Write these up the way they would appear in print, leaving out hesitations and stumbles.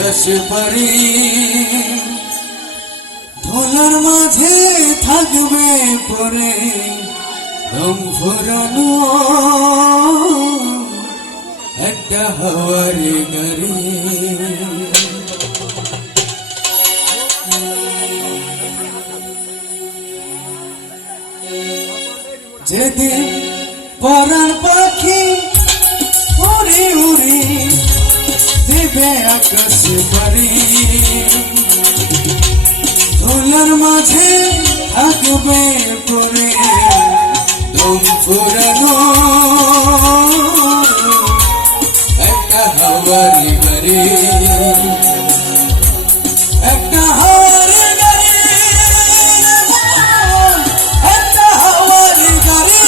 আকাশে পারি ধুলার মাঝে থাকবে পরে দম ফুরানো একটা হাওয়ার গাড়ি। যেদিন পরাণ পাখি উড়ি উড়ি দিবে আকাশে পারি ধুলার মাঝে থাকবে পরে দম ফুরানো একটা হাওয়ার গাড়ি। একটা হাওয়ার গাড়ি, একটা হাওয়ার গাড়ি,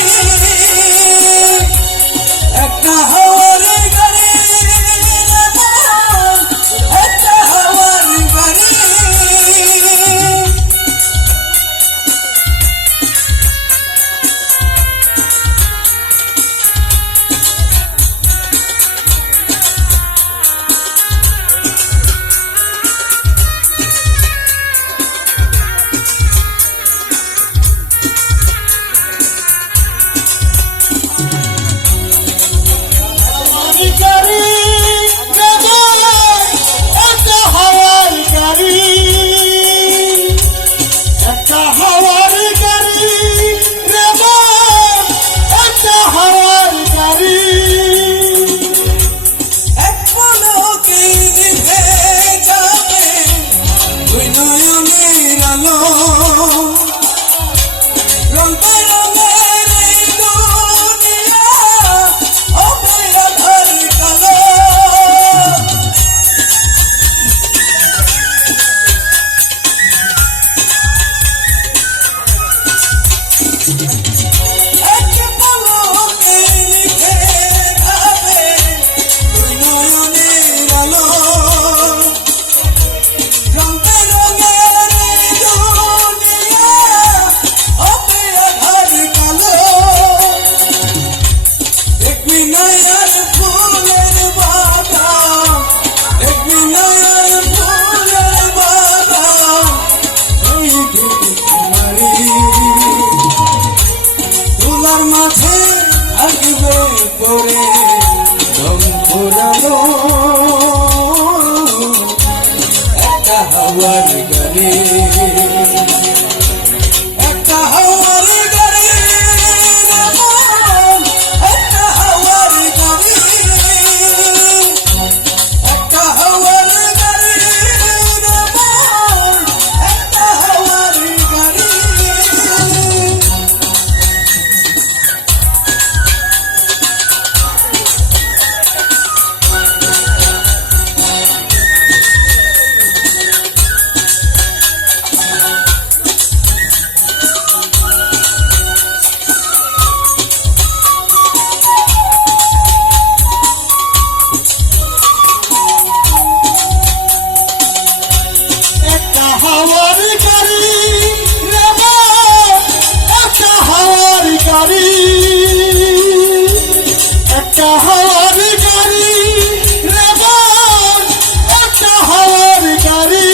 একটা হাওয়ার গাড়ি, একটা হাওয়ার গাড়ি। মাঝে থাকবে পরে দম ফুরানো একটা হাওয়ার গাড়ি। একটা হাওয়ার গাড়ি, একটা হাওয়ার গাড়ি, একটা হাওয়ার গাড়ি, একটা হাওয়ার গাড়ি। হাওয়ার গাড়ি রে মন, একটা হাওয়ার গাড়ি, একটা হাওয়ার গাড়ি রে মন, একটা হাওয়ার গাড়ি।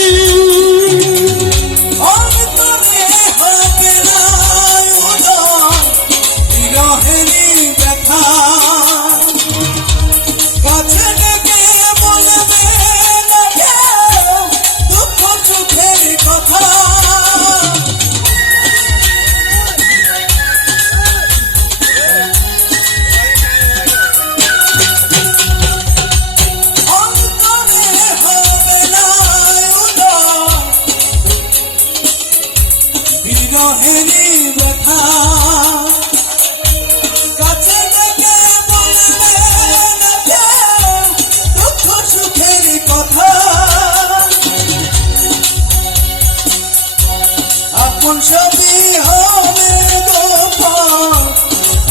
অন্তরে হবে না উদয় বিরহেরই ব্যথা, কাছে ডেকে বলবে না কেউ দুঃখ চোখের কথা। অন্তরে হবে না উদয় বিরহেরই ব্যথা, কাছে ডেকে বলবে না কেউ দুঃখ সুখের কথা। আপন সবই হবে গোপন,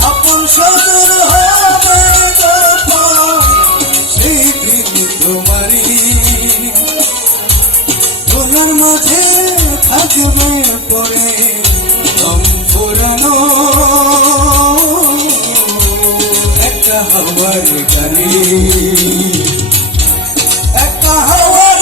আপন সদর হবে গোপন, সেই দিন তোমারই ধুলার মাঝে থাকবে পরে দম ফুরানো একটা হাওয়ার গাড়ি। একটা হাওয়ার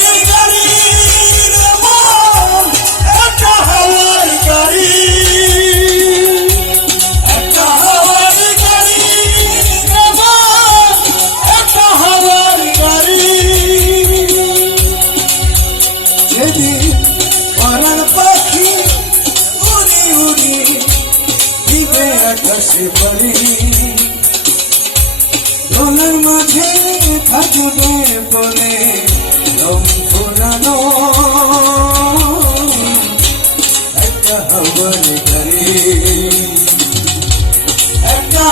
দোলার মাঝে থাকবে পরে রং ফুরানো একটা হাওয়ার গাড়ি, একটা